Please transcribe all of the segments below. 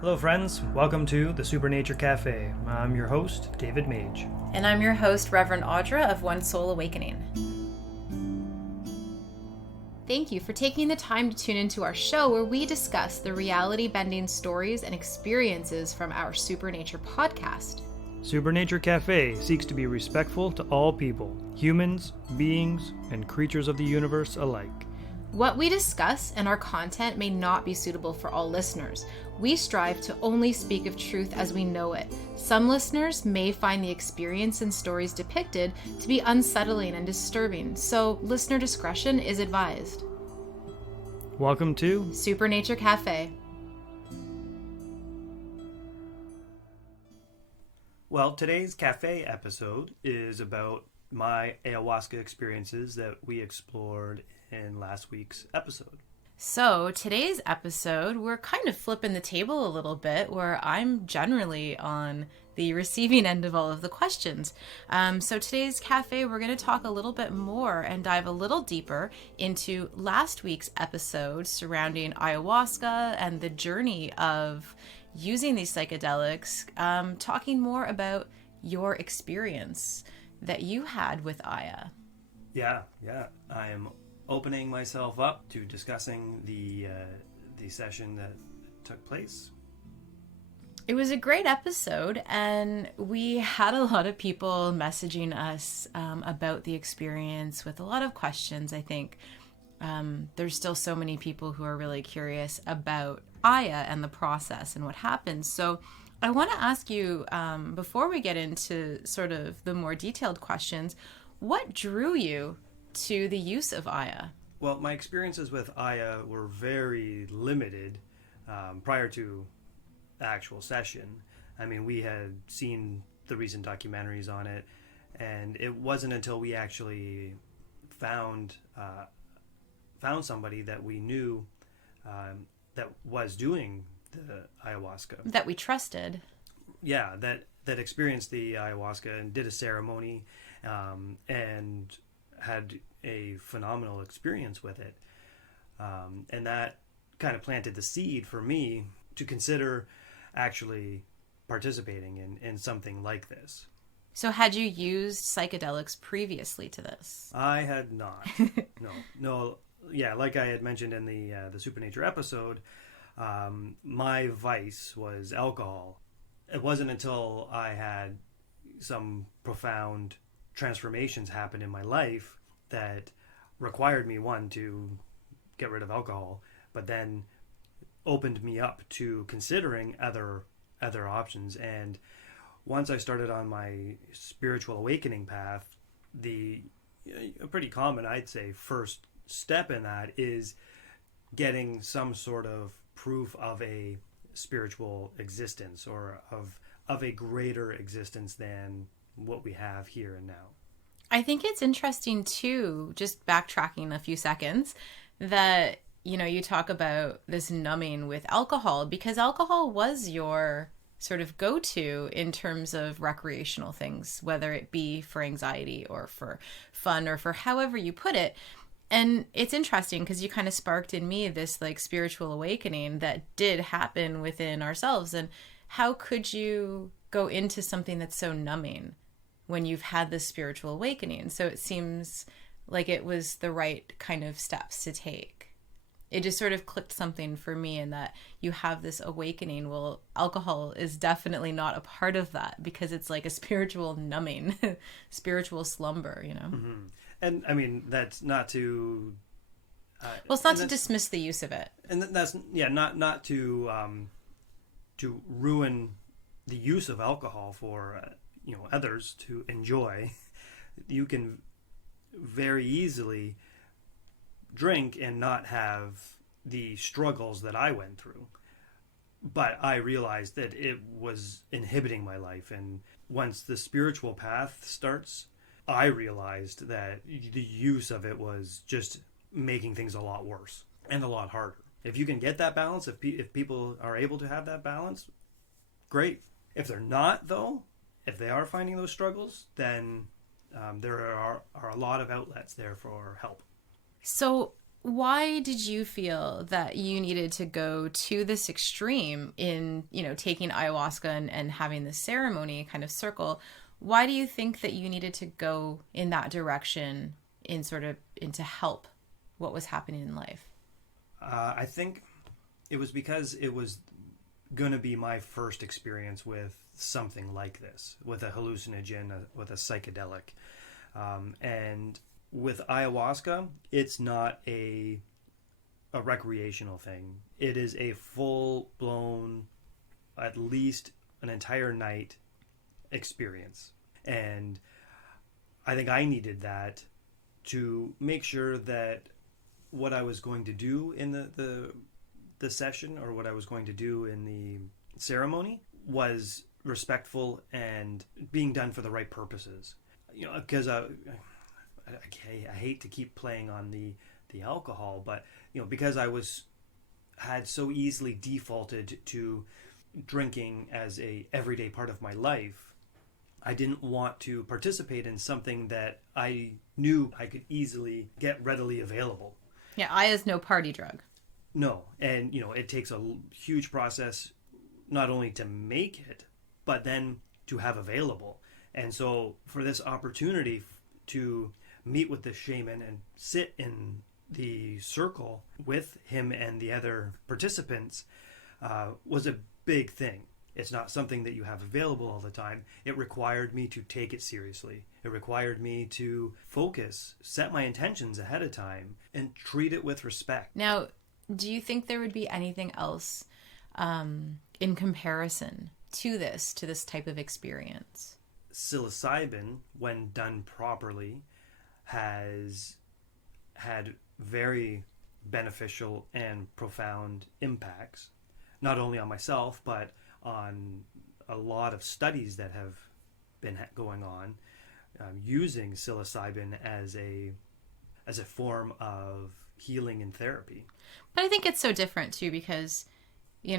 Hello friends, welcome to the Supernature Cafe. I'm your host, David Mage. And I'm your host, Reverend Audra of One Soul Awakening. Thank you for taking the time to tune into our show where we discuss the reality-bending stories and experiences from our Supernature podcast. Supernature Cafe seeks to be respectful to all people, humans, beings, and creatures of the universe alike. What we discuss and our content may not be suitable for all listeners. We strive to only speak of truth as we know it. Some listeners may find the experience and stories depicted to be unsettling and disturbing, so listener discretion is advised. Welcome to Supernature Cafe. Well, today's cafe episode is about my ayahuasca experiences that we explored in last week's episode. So today's episode, we're kind of flipping the table a little bit where I'm generally on the receiving end of all of the questions. So today's cafe, we're going to talk a little bit more and dive a little deeper into last week's episode surrounding ayahuasca and the journey of using these psychedelics, talking more about your experience that you had with Aya. Yeah. I am opening myself up to discussing the session that took place. It was a great episode, and we had a lot of people messaging us about the experience with a lot of questions. I think there's still so many people who are really curious about Aya and the process and what happens. So I want to ask you, before we get into sort of the more detailed questions, what drew you to the use of Aya? Well, my experiences with Aya were very limited prior to the actual session. I mean, we had seen the recent documentaries on it, and it wasn't until we actually found somebody that we knew that was doing the ayahuasca. That we trusted. Yeah, that experienced the ayahuasca and did a ceremony and had a phenomenal experience with it. And that kind of planted the seed for me to consider actually participating in something like this. So had you used psychedelics previously to this? I had not. No. Yeah, like I had mentioned in the Supernature episode, my vice was alcohol. It wasn't until I had some profound transformations happen in my life that required me, one, to get rid of alcohol, but then opened me up to considering other options. And once I started on my spiritual awakening path, a pretty common, I'd say, first step in that is getting some sort of proof of a spiritual existence or of a greater existence than what we have here and now. I think it's interesting too, just backtracking a few seconds, that, you talk about this numbing with alcohol, because alcohol was your sort of go-to in terms of recreational things, whether it be for anxiety or for fun or for however you put it. And it's interesting because you kind of sparked in me this like spiritual awakening that did happen within ourselves. And how could you go into something that's so numbing when you've had this spiritual awakening? So it seems like it was the right kind of steps to take. It just sort of clicked something for me in that you have this awakening. Well, alcohol is definitely not a part of that because it's like a spiritual numbing, spiritual slumber, Mm-hmm. And I mean, that's not to... well, it's not to dismiss the use of it. And that's, not to ruin the use of alcohol for, others to enjoy. You can very easily drink and not have the struggles that I went through. But I realized that it was inhibiting my life. And once the spiritual path starts, I realized that the use of it was just making things a lot worse and a lot harder. If you can get that balance, if people are able to have that balance, great. If they're not, though, if they are finding those struggles, then there are a lot of outlets there for help. So why did you feel that you needed to go to this extreme in, taking ayahuasca and having this ceremony kind of circle? Why do you think that you needed to go in that direction into help what was happening in life? I think it was because it was going to be my first experience with something like this, with a hallucinogen, with a psychedelic. And with ayahuasca, it's not a recreational thing. It is a full-blown, at least an entire night experience. And I think I needed that to make sure that what I was going to do in the session, or what I was going to do in the ceremony, was respectful and being done for the right purposes. Because I hate to keep playing on the alcohol, but because I had so easily defaulted to drinking as a everyday part of my life, I didn't want to participate in something that I knew I could easily get readily available. Yeah, aya's no party drug. No, and it takes a huge process not only to make it, but then to have available. And so for this opportunity to meet with the shaman and sit in the circle with him and the other participants was a big thing. It's not something that you have available all the time. It required me to take it seriously. It required me to focus, set my intentions ahead of time, and treat it with respect. Now, do you think there would be anything else in comparison to this type of experience? Psilocybin, when done properly, has had very beneficial and profound impacts, not only on myself, but on a lot of studies that have been going on, using psilocybin as a form of healing and therapy. But I think it's so different too, because you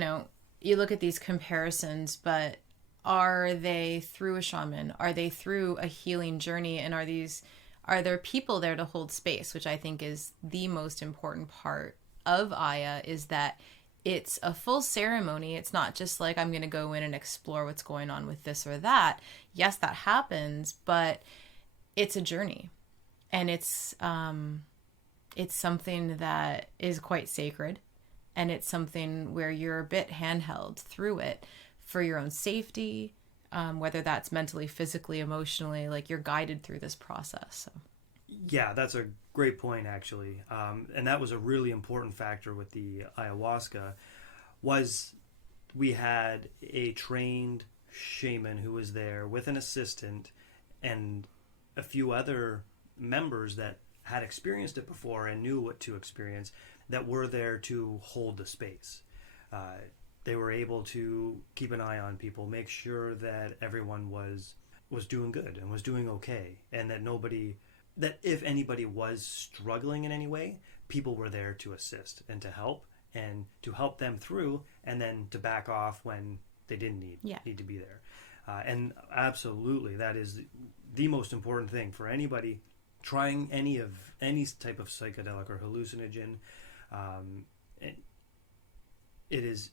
look at these comparisons, but are they through a shaman? Are they through a healing journey? And are there people there to hold space, which I think is the most important part of Aya, is that it's a full ceremony. It's not just like, I'm going to go in and explore what's going on with this or that. Yes, that happens, but it's a journey. And it's something that is quite sacred. And it's something where you're a bit handheld through it for your own safety, whether that's mentally, physically, emotionally, like you're guided through this process. So. Yeah, that's a great point, actually. And that was a really important factor with the ayahuasca, was we had a trained shaman who was there with an assistant and a few other members that had experienced it before and knew what to experience, that were there to hold the space. They were able to keep an eye on people, make sure that everyone was doing good and was doing okay, and that if anybody was struggling in any way, people were there to assist and to help them through, and then to back off when they didn't need to be there. And absolutely, that is the most important thing for anybody trying any type of psychedelic or hallucinogen. It is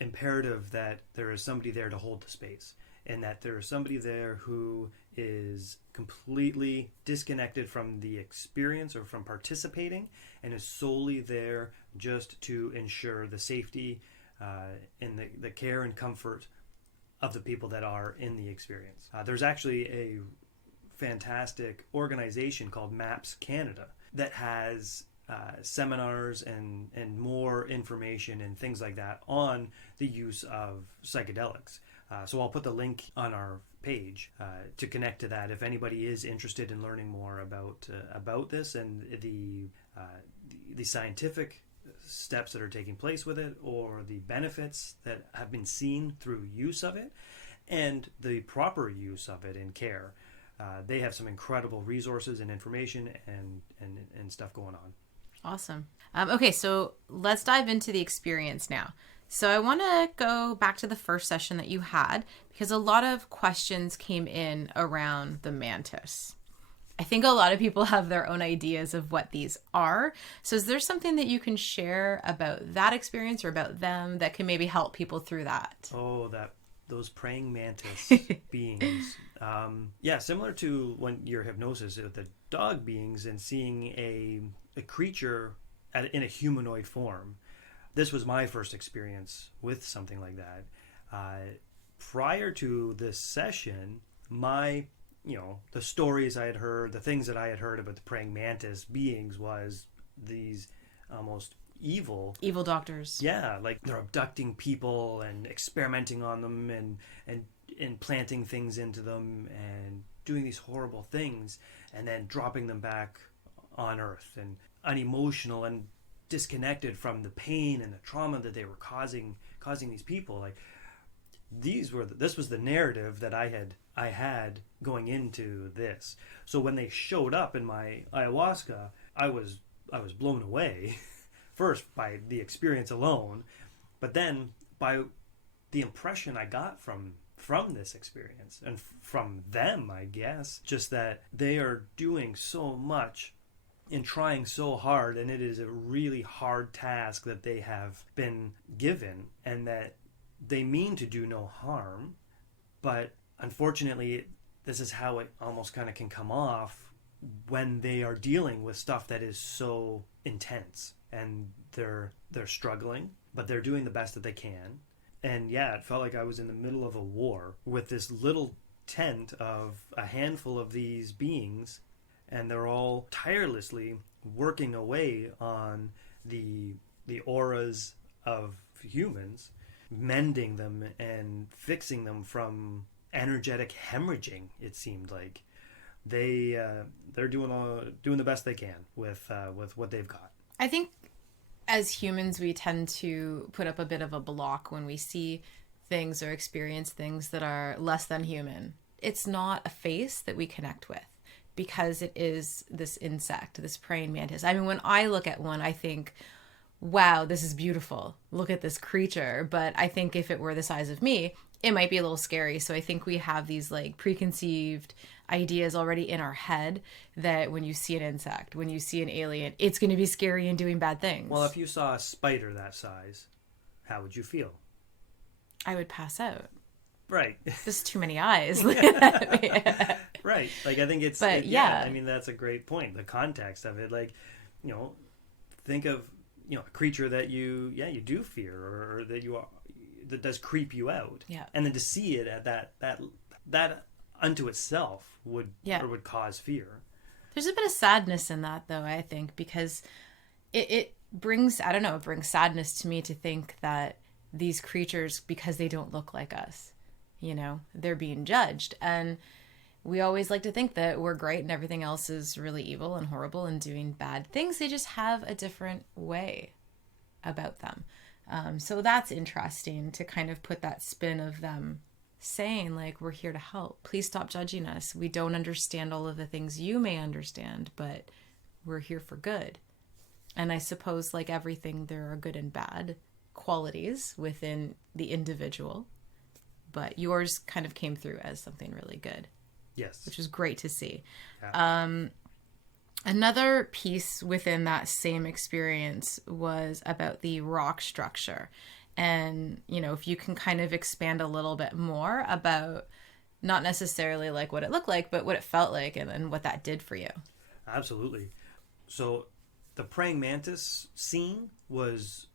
imperative that there is somebody there to hold the space, and that there is somebody there who is completely disconnected from the experience or from participating, and is solely there just to ensure the safety and the care and comfort of the people that are in the experience. There's actually a fantastic organization called MAPS Canada that has seminars and more information and things like that on the use of psychedelics. So I'll put the link on our page to connect to that if anybody is interested in learning more about this and the scientific steps that are taking place with it, or the benefits that have been seen through use of it, and the proper use of it in care. They have some incredible resources and information and stuff going on. Awesome. Okay, so let's dive into the experience now. So I want to go back to the first session that you had, because a lot of questions came in around the mantis. I think a lot of people have their own ideas of what these are. So is there something that you can share about that experience or about them that can maybe help people through that? Oh, those praying mantis beings. Yeah, similar to when your hypnosis with the dog beings and seeing a creature in a humanoid form. This was my first experience with something like that. Prior to this session, the stories I had heard, the things that I had heard about the praying mantis beings was these almost evil doctors. Yeah, like they're abducting people and experimenting on them and planting things into them and doing these horrible things and then dropping them back on Earth, and unemotional and disconnected from the pain and the trauma that they were causing these people. Like this was the narrative that I had going into this. So when they showed up in my ayahuasca, I was blown away. First by the experience alone, but then by the impression I got from this experience and from them, I guess, just that they are doing so much and trying so hard, and it is a really hard task that they have been given, and that they mean to do no harm, but unfortunately this is how it almost kind of can come off when they are dealing with stuff that is so intense. And they're struggling, but they're doing the best that they can. And yeah, it felt like I was in the middle of a war with this little tent of a handful of these beings, and they're all tirelessly working away on the auras of humans, mending them and fixing them from energetic hemorrhaging. It seemed like they're doing the best they can with what they've got. I think as humans, we tend to put up a bit of a block when we see things or experience things that are less than human. It's not a face that we connect with because it is this insect, this praying mantis. I mean, when I look at one, I think, wow, this is beautiful. Look at this creature. But I think if it were the size of me, it might be a little scary. So I think we have these like preconceived ideas already in our head that when you see an insect, when you see an alien, it's going to be scary and doing bad things. Well, if you saw a spider that size, how would you feel? I would pass out. Right. Just too many eyes. Right. Like, I think I mean, that's a great point. The context of it, like, think of, a creature that you do fear, or that does creep you out. Yeah. And then to see it at that unto itself would cause fear. There's a bit of sadness in that, though, I think, because it brings sadness to me to think that these creatures, because they don't look like us, they're being judged. And we always like to think that we're great and everything else is really evil and horrible and doing bad things. They just have a different way about them. So that's interesting to kind of put that spin of them saying, like, we're here to help. Please stop judging us. We don't understand all of the things you may understand, but we're here for good. And I suppose, like everything, there are good and bad qualities within the individual, but yours kind of came through as something really good. Yes. Which was great to see. Yeah. Another piece within that same experience was about the rock structure. And, if you can kind of expand a little bit more about not necessarily like what it looked like, but what it felt like and what that did for you. Absolutely. So the praying mantis scene was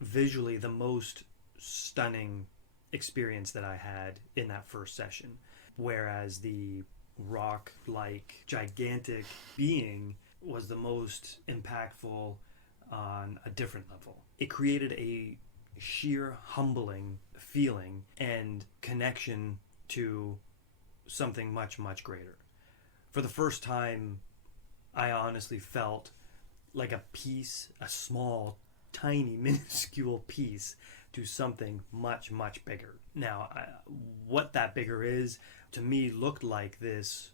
visually the most stunning experience that I had in that first session. Whereas the rock-like gigantic being was the most impactful on a different level. It created a sheer humbling feeling and connection to something much, much greater. For the first time, I honestly felt like a small, tiny, minuscule piece to something much, much bigger. Now, what that bigger is, to me, looked like this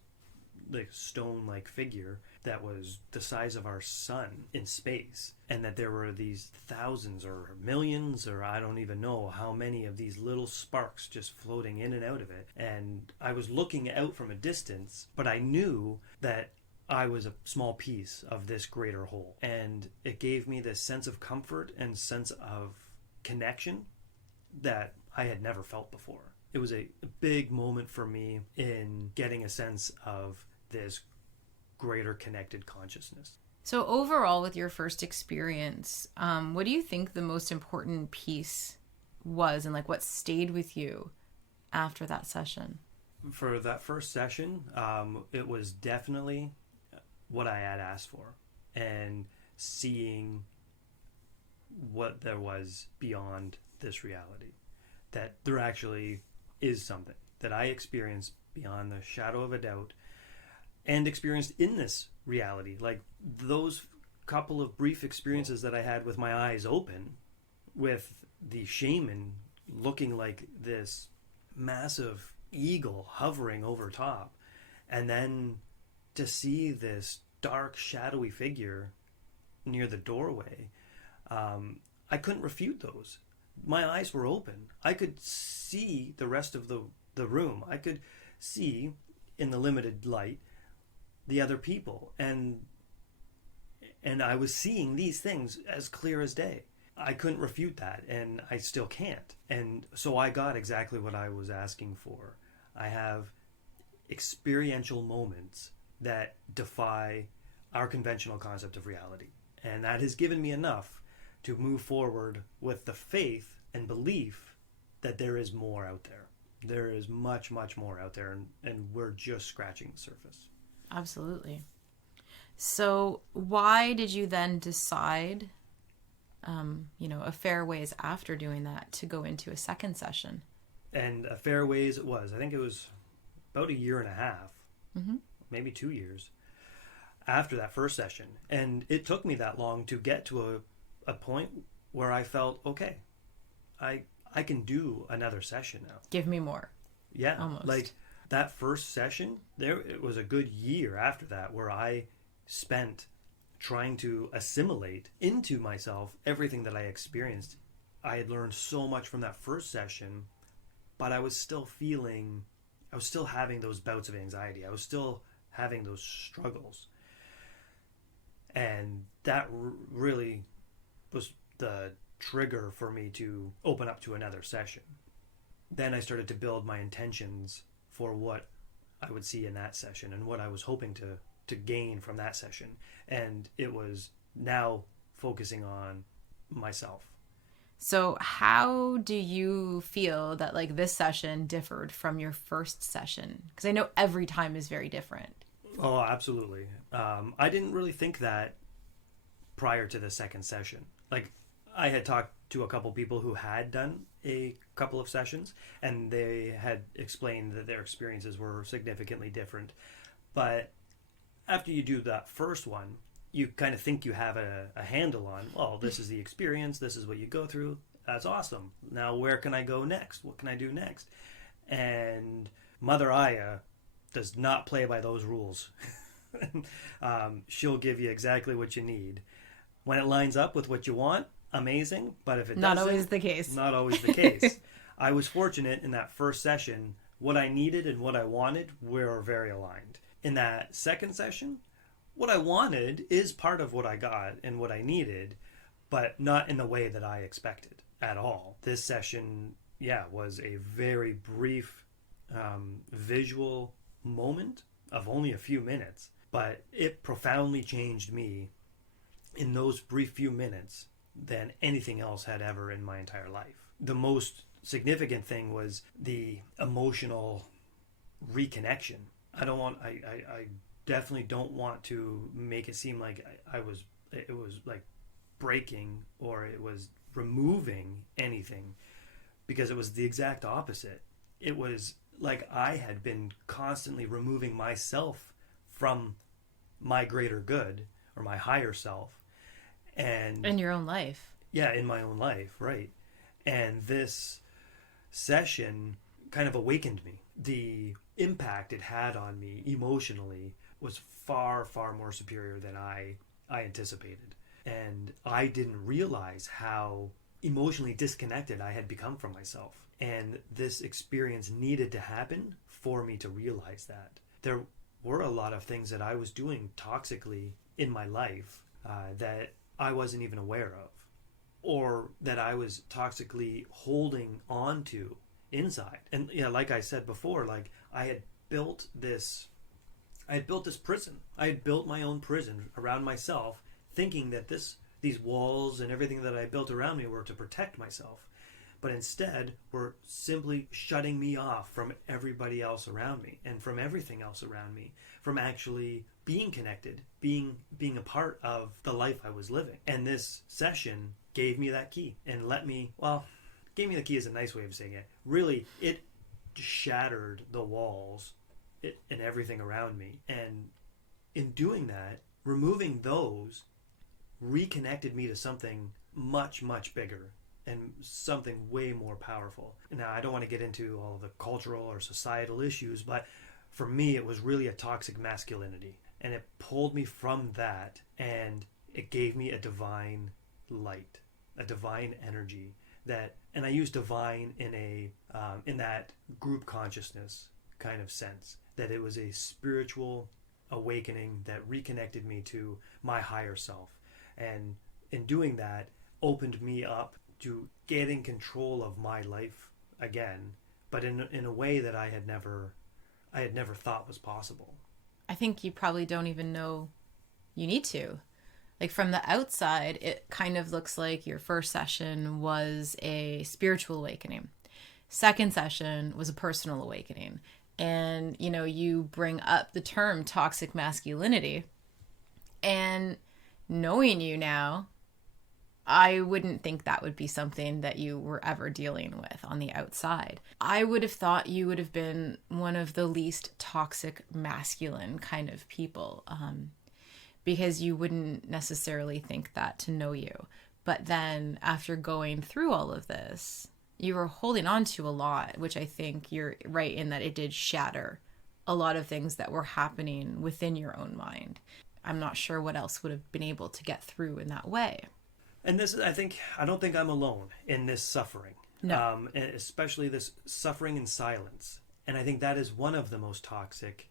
stone-like figure that was the size of our sun in space, and that there were these thousands or millions, or I don't even know how many of these little sparks just floating in and out of it. And I was looking out from a distance, but I knew that I was a small piece of this greater whole. And it gave me this sense of comfort and sense of connection that I had never felt before. It was a big moment for me in getting a sense of this greater connected consciousness. So overall, with your first experience, what do you think the most important piece was, and like what stayed with you after that session? For that first session, it was definitely what I had asked for, and seeing what there was beyond this reality, that there actually is something that I experienced beyond the shadow of a doubt, and experienced in this reality. Like those couple of brief experiences that I had with my eyes open, with the shaman looking like this massive eagle hovering over top, and then to see this dark shadowy figure near the doorway, I couldn't refute those. My eyes were open. I could see the rest of the room. I could see, in the limited light, the other people, and I was seeing these things as clear as day. I couldn't refute that, and I still can't. And so I got exactly what I was asking for. I have experiential moments that defy our conventional concept of reality, and that has given me enough to move forward with the faith and belief that there is more out there. There is much, much more out there, and we're just scratching the surface. Absolutely. So why did you then decide, a fair ways after doing that, to go into a second session? And a fair ways it was. I think it was about 1.5 years, Mm-hmm. maybe 2 years after that first session. And it took me that long to get to a point where I felt, okay, I can do another session now. Give me more. Yeah. Almost. Like that first session, it was a good year after that where I spent trying to assimilate into myself everything that I experienced. I had learned so much from that first session, but I was still having those bouts of anxiety. I was still having those struggles. And that really was the trigger for me to open up to another session. Then I started to build my intentions for what I would see in that session and what I was hoping to gain from that session. And it was now focusing on myself. So how do you feel that like this session differed from your first session? Because I know every time is very different. Oh, absolutely. I didn't really think that prior to the second session. Like, I had talked to a couple people who had done a couple of sessions, and they had explained that their experiences were significantly different. But after you do that first one, you kind of think you have a handle on, well, this is the experience, this is what you go through, that's awesome. Now where can I go next? What can I do next? And Mother Aya does not play by those rules. She'll give you exactly what you need. When it lines up with what you want, amazing. But if it not doesn't, always the case. Not always the case. I was fortunate in that first session. What I needed and what I wanted were very aligned. In that second session, what I wanted is part of what I got and what I needed, but not in the way that I expected at all. This session, was a very brief visual moment of only a few minutes, but it profoundly changed me in those brief few minutes than anything else had ever in my entire life. The most significant thing was the emotional reconnection. I definitely don't want to make it seem like it was like breaking or it was removing anything, because it was the exact opposite. It was like I had been constantly removing myself from my greater good or my higher self. And in your own life. Yeah, in my own life, right. And this session kind of awakened me. The impact it had on me emotionally was far, far more superior than I anticipated. And I didn't realize how emotionally disconnected I had become from myself. And this experience needed to happen for me to realize that. There were a lot of things that I was doing toxically in my life that I wasn't even aware of, or that I was toxically holding on to inside. And yeah, like I said before, like I had built this prison. I had built my own prison around myself, thinking that these walls and everything that I built around me were to protect myself, but instead were simply shutting me off from everybody else around me and from everything else around me, from actually being connected, being a part of the life I was living. And this session gave me that key and gave me the key is a nice way of saying it. Really, it shattered the walls and everything around me. And in doing that, removing those reconnected me to something much, much bigger and something way more powerful. Now, I don't want to get into all the cultural or societal issues, but for me, it was really a toxic masculinity. And it pulled me from that, and it gave me a divine light, a divine energy and I use divine in that group consciousness kind of sense, that it was a spiritual awakening that reconnected me to my higher self. And in doing that, opened me up to getting control of my life again, but in a way that I had never thought was possible. I think you probably don't even know you need to. Like from the outside, it kind of looks like your first session was a spiritual awakening. Second session was a personal awakening. And, you bring up the term toxic masculinity. And knowing you now, I wouldn't think that would be something that you were ever dealing with on the outside. I would have thought you would have been one of the least toxic masculine kind of people, because you wouldn't necessarily think that to know you. But then after going through all of this, you were holding on to a lot, which I think you're right in that it did shatter a lot of things that were happening within your own mind. I'm not sure what else would have been able to get through in that way. And this, I don't think I'm alone in this suffering. No. Especially this suffering in silence. And I think that is one of the most toxic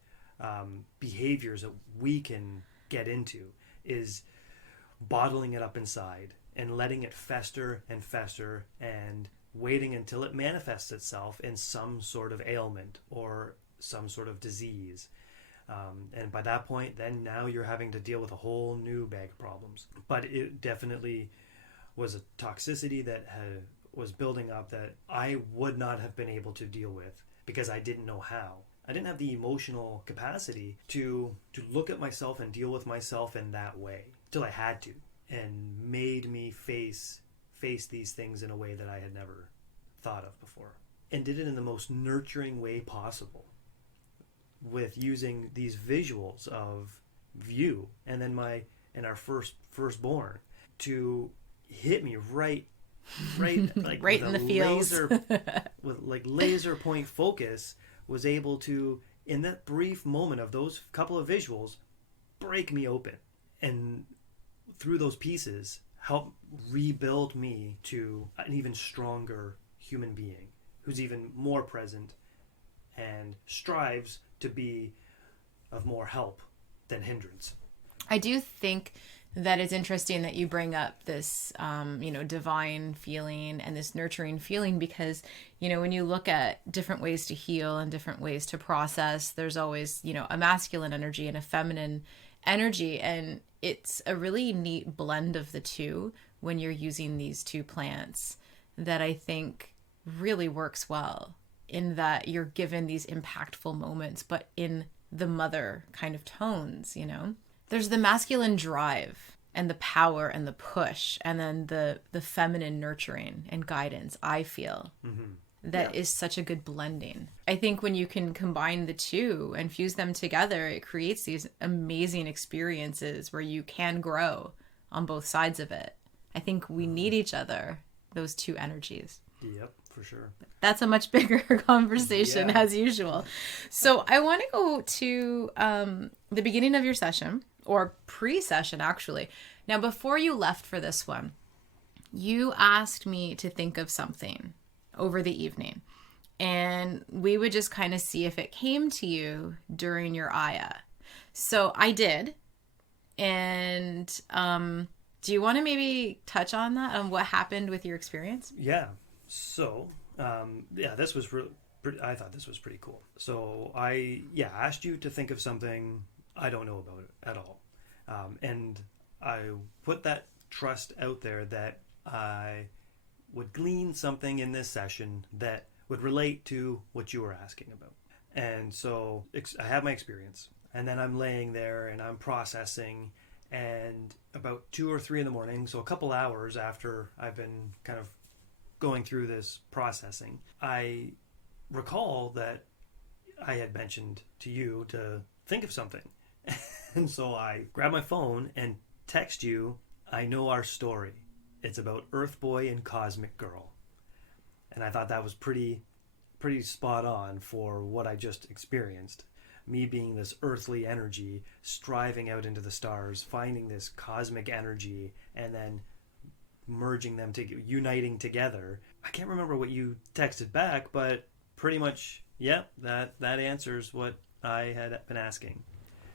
behaviors that we can get into, is bottling it up inside and letting it fester and waiting until it manifests itself in some sort of ailment or some sort of disease. And by that point, then now you're having to deal with a whole new bag of problems. But it definitely was a toxicity that was building up that I would not have been able to deal with because I didn't know how. I didn't have the emotional capacity to look at myself and deal with myself in that way till I had to, and made me face these things in a way that I had never thought of before, and did it in the most nurturing way possible, with using these visuals of you and then our firstborn to hit me right like right in the feels. With like laser point focus, was able to, in that brief moment of those couple of visuals, break me open, and through those pieces help rebuild me to an even stronger human being who's even more present and strives to be of more help than hindrance. I do think that it's interesting that you bring up this, divine feeling and this nurturing feeling, because, when you look at different ways to heal and different ways to process, there's always, a masculine energy and a feminine energy. And it's a really neat blend of the two when you're using these two plants that I think really works well, in that you're given these impactful moments, but in the mother kind of tones, There's the masculine drive and the power and the push, and then the feminine nurturing and guidance, I feel. Mm-hmm. That is such a good blending. I think when you can combine the two and fuse them together, it creates these amazing experiences where you can grow on both sides of it. I think we need each other, those two energies. Yep, for sure. That's a much bigger conversation Yeah. as usual. So I want to go to the beginning of your session, or pre-session actually. Now, before you left for this one, you asked me to think of something over the evening, and we would just kind of see if it came to you during your Aya. So I did. And do you want to maybe touch on that, on what happened with your experience? Yeah. So, this was I thought this was pretty cool. So asked you to think of something I don't know about it at all. And I put that trust out there that I would glean something in this session that would relate to what you were asking about. And so I have my experience, and then I'm laying there and I'm processing, and about 2 or 3 in the morning, so a couple hours after I've been kind of going through this processing, I recall that I had mentioned to you to think of something. And so I grab my phone and text you, I know our story. It's about Earth Boy and Cosmic Girl. And I thought that was pretty spot on for what I just experienced. Me being this earthly energy, striving out into the stars, finding this cosmic energy, and then merging them, uniting together. I can't remember what you texted back, but pretty much, yeah, that answers what I had been asking.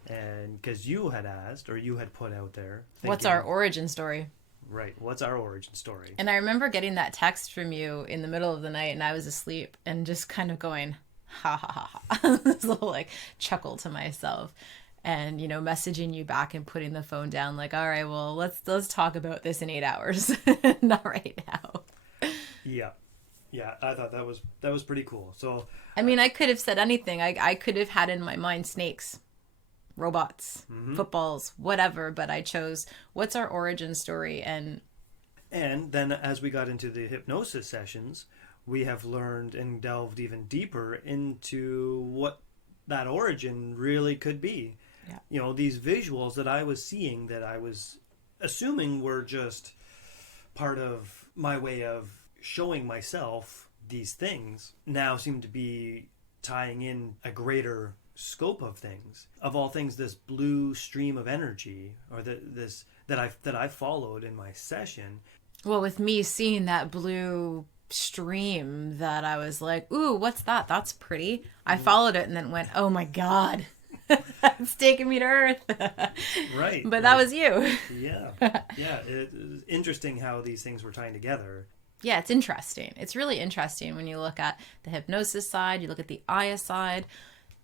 And because you had asked, or you had put out there, What's our origin story? Right, what's our origin story? And I remember getting that text from you in the middle of the night, and I was asleep and just kind of going, ha ha ha ha. This little like chuckle to myself, and messaging you back and putting the phone down, like, all right, well, let's talk about this in 8 hours. Not right now. Yeah, I thought that was pretty cool. So I mean, I could have said anything. I could have had in my mind snakes, robots, footballs, whatever, but I chose what's our origin story. And then as we got into the hypnosis sessions, we have learned and delved even deeper into what that origin really could be. Yeah. These visuals that I was seeing, that I was assuming were just part of my way of showing myself these things, now seem to be tying in a greater scope of things. Of all things, this blue stream of energy, or that I followed in my session. Well, with me seeing that blue stream, that I was like, ooh, what's that? That's pretty. I followed it and then went, oh my God, it's taking me to Earth. Right. But that was you. Yeah. It's interesting how these things were tying together. Yeah, it's interesting. It's really interesting when you look at the hypnosis side, you look at the Aya side.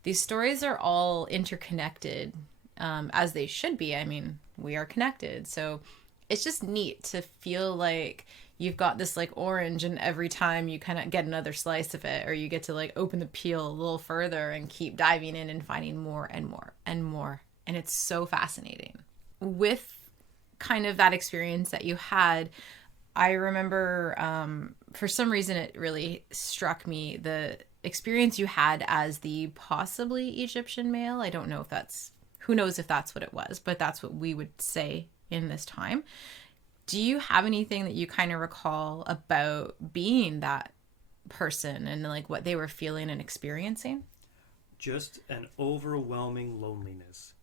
These stories are all interconnected, as they should be. I mean, we are connected. So it's just neat to feel like you've got this like orange, and every time you kind of get another slice of it, or you get to like open the peel a little further and keep diving in and finding more and more and more. And it's so fascinating. With kind of that experience that you had, I remember for some reason it really struck me, the experience you had as the possibly Egyptian male. I don't know if that's, who knows if that's what it was, but that's what we would say in this time. Do you have anything that you kind of recall about being that person and like what they were feeling and experiencing? Just an overwhelming loneliness.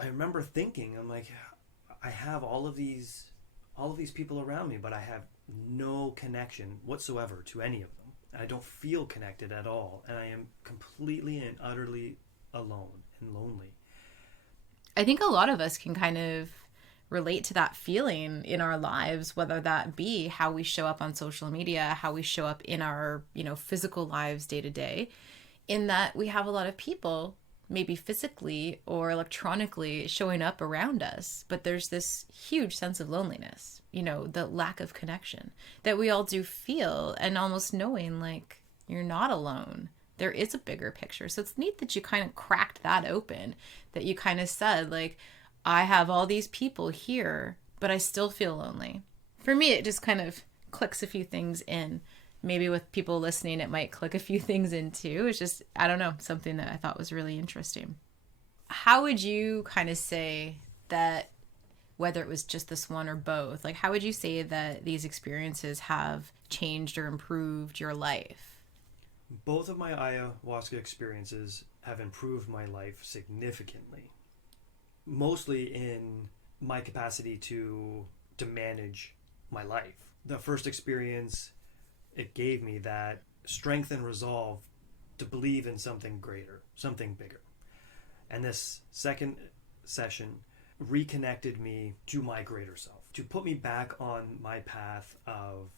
I remember thinking, I'm like, I have all of these people around me, but I have no connection whatsoever to any of them. I don't feel connected at all, and I am completely and utterly alone and lonely. I think a lot of us can kind of relate to that feeling in our lives, whether that be how we show up on social media, how we show up in our, physical lives day to day, in that we have a lot of people, maybe physically or electronically, showing up around us, but there's this huge sense of loneliness, the lack of connection that we all do feel, and almost knowing like you're not alone. There is a bigger picture. So it's neat that you kind of cracked that open, that you kind of said like, I have all these people here, but I still feel lonely. For me, it just kind of clicks a few things in. Maybe with people listening, it might click a few things in too. It's just, I don't know, something that I thought was really interesting. How would you kind of say that whether it was just this one or both? Like, how would you say that these experiences have changed or improved your life? Both of my ayahuasca experiences have improved my life significantly, mostly in my capacity to manage my life. The first experience, it gave me that strength and resolve to believe in something greater, something bigger. And this second session reconnected me to my greater self, to put me back on my path of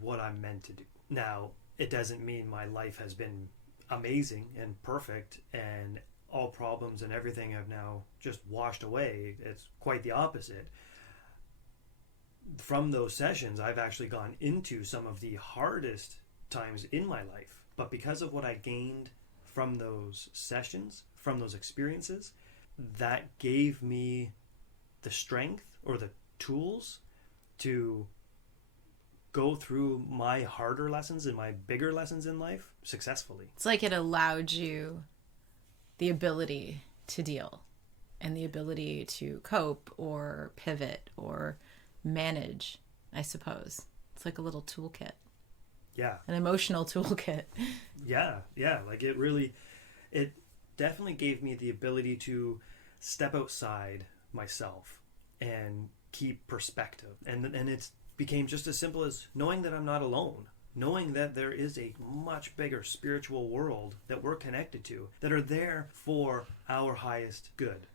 what I'm meant to do. Now, it doesn't mean my life has been amazing and perfect and all problems and everything have now just washed away. It's quite the opposite. From those sessions, I've actually gone into some of the hardest times in my life. But because of what I gained from those sessions, from those experiences, that gave me the strength or the tools to go through my harder lessons and my bigger lessons in life successfully. It's like it allowed you the ability to deal and the ability to cope or pivot or manage, I suppose. It's like a little toolkit. Yeah. An emotional toolkit. Yeah. Like it definitely gave me the ability to step outside myself and keep perspective. And it became just as simple as knowing that I'm not alone. Knowing that there is a much bigger spiritual world that we're connected to, that are there for our highest good,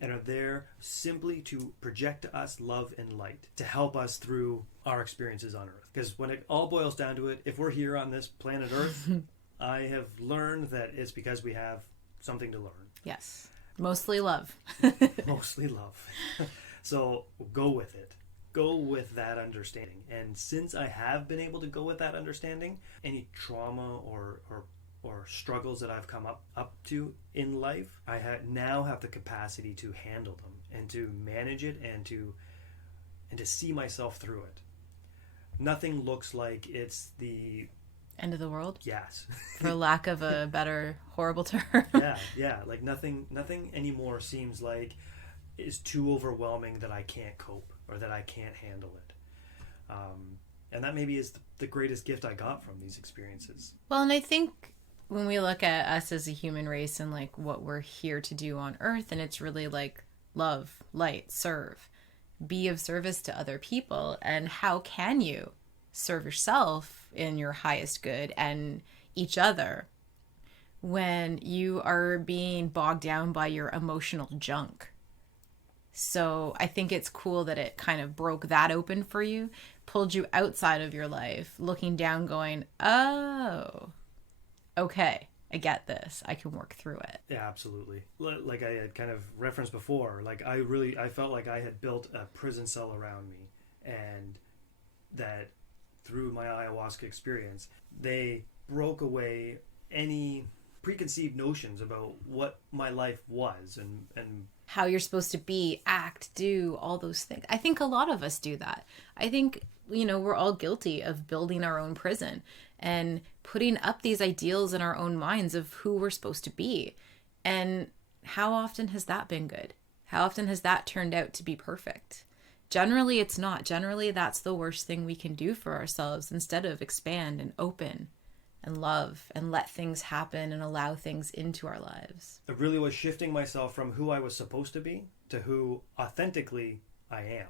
and are there simply to project to us love and light, to help us through our experiences on Earth. Because when it all boils down to it, if we're here on this planet Earth, I have learned that it's because we have something to learn. Yes. Mostly love. Mostly love. So go with it. Go with that understanding. And since I have been able to go with that understanding, any trauma or struggles that I've come up to in life, I now have the capacity to handle them and to manage it and to see myself through it. Nothing looks like it's the end of the world. Yes. For lack of a better horrible term. Yeah. Like nothing anymore seems like is too overwhelming that I can't cope or that I can't handle it. And that maybe is the greatest gift I got from these experiences. Well, and I think when we look at us as a human race and like what we're here to do on Earth, and it's really like love, light, serve, be of service to other people. And how can you serve yourself in your highest good and each other when you are being bogged down by your emotional junk? So I think it's cool that it kind of broke that open for you, pulled you outside of your life, looking down going, oh, okay, I get this. I can work through it. Yeah, absolutely. Like I had kind of referenced before, like I felt like I had built a prison cell around me, and that through my ayahuasca experience, they broke away any preconceived notions about what my life was and how you're supposed to be, act, do, all those things. I think a lot of us do that. I think, we're all guilty of building our own prison and putting up these ideals in our own minds of who we're supposed to be. And how often has that been good? How often has that turned out to be perfect? Generally, it's not. Generally, that's the worst thing we can do for ourselves instead of expand and open and love and let things happen and allow things into our lives. It really was shifting myself from who I was supposed to be to who authentically I am.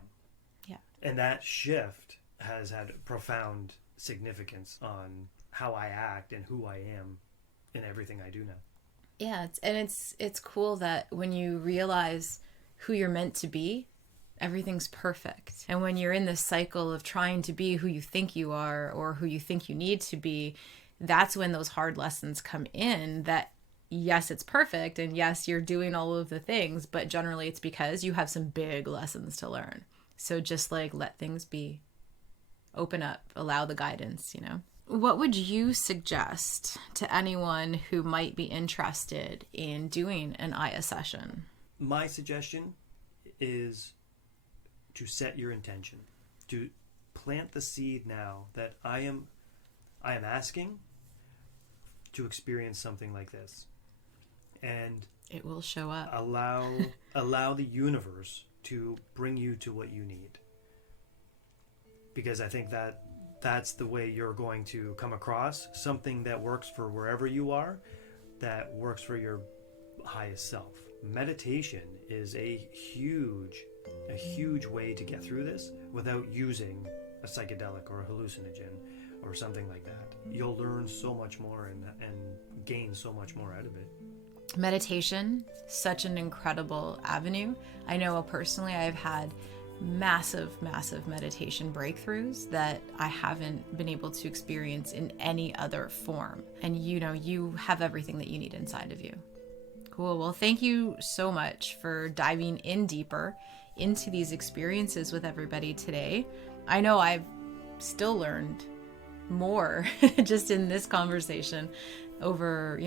Yeah. And that shift has had profound significance on how I act and who I am in everything I do now. Yeah, it's cool that when you realize who you're meant to be, everything's perfect. And when you're in this cycle of trying to be who you think you are or who you think you need to be, that's when those hard lessons come in that, yes, it's perfect. And yes, you're doing all of the things, but generally it's because you have some big lessons to learn. So just like let things be, open up, allow the guidance, What would you suggest to anyone who might be interested in doing an Aya session? My suggestion is to set your intention, to plant the seed now that I am asking to experience something like this, and it will show up. Allow the universe to bring you to what you need. Because I think that that's the way you're going to come across something that works for wherever you are, that works for your highest self. Meditation is a huge way to get through this without using a psychedelic or a hallucinogen or something like that. You'll learn so much more and gain so much more out of it. Meditation, such an incredible avenue. I know personally I've had massive meditation breakthroughs that I haven't been able to experience in any other form. And you have everything that you need inside of you. Cool. Well, thank you so much for diving in deeper into these experiences with everybody today. I know I've still learned more just in this conversation over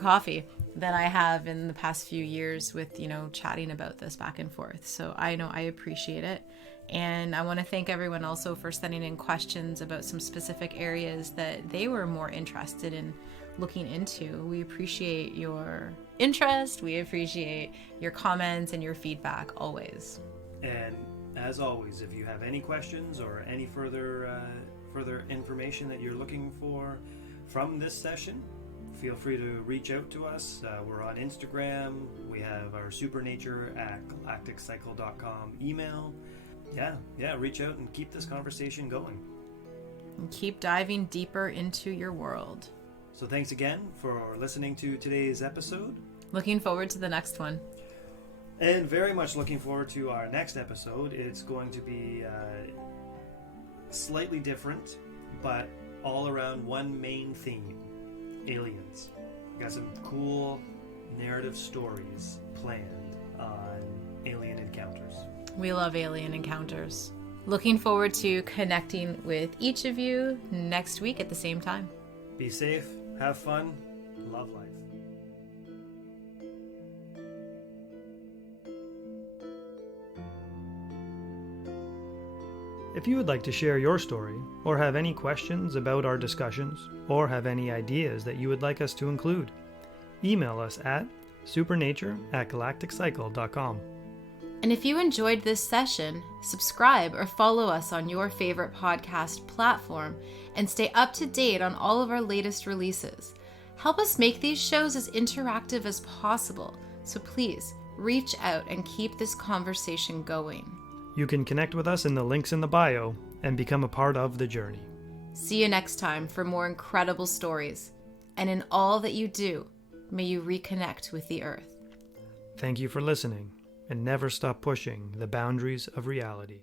coffee than I have in the past few years with, chatting about this back and forth. So I know I appreciate it. And I want to thank everyone also for sending in questions about some specific areas that they were more interested in looking into. We appreciate your interest. We appreciate your comments and your feedback always. And as always, if you have any questions or any further information that you're looking for from this session, feel free to reach out to us. We're on Instagram. We have our supernature@galacticcycle.com email. Yeah, reach out and keep this conversation going. And keep diving deeper into your world. So thanks again for listening to today's episode. Looking forward to the next one. And very much looking forward to our next episode. It's going to be slightly different, but all around one main theme: aliens. We got some cool narrative stories planned on alien encounters. We love alien encounters. Looking forward to connecting with each of you next week at the same time. Be safe, have fun, love life. If you would like to share your story, or have any questions about our discussions, or have any ideas that you would like us to include, email us at supernature@galacticcycle.com. And if you enjoyed this session, subscribe or follow us on your favorite podcast platform and stay up to date on all of our latest releases. Help us make these shows as interactive as possible, so please reach out and keep this conversation going. You can connect with us in the links in the bio and become a part of the journey. See you next time for more incredible stories. And in all that you do, may you reconnect with the earth. Thank you for listening, and never stop pushing the boundaries of reality.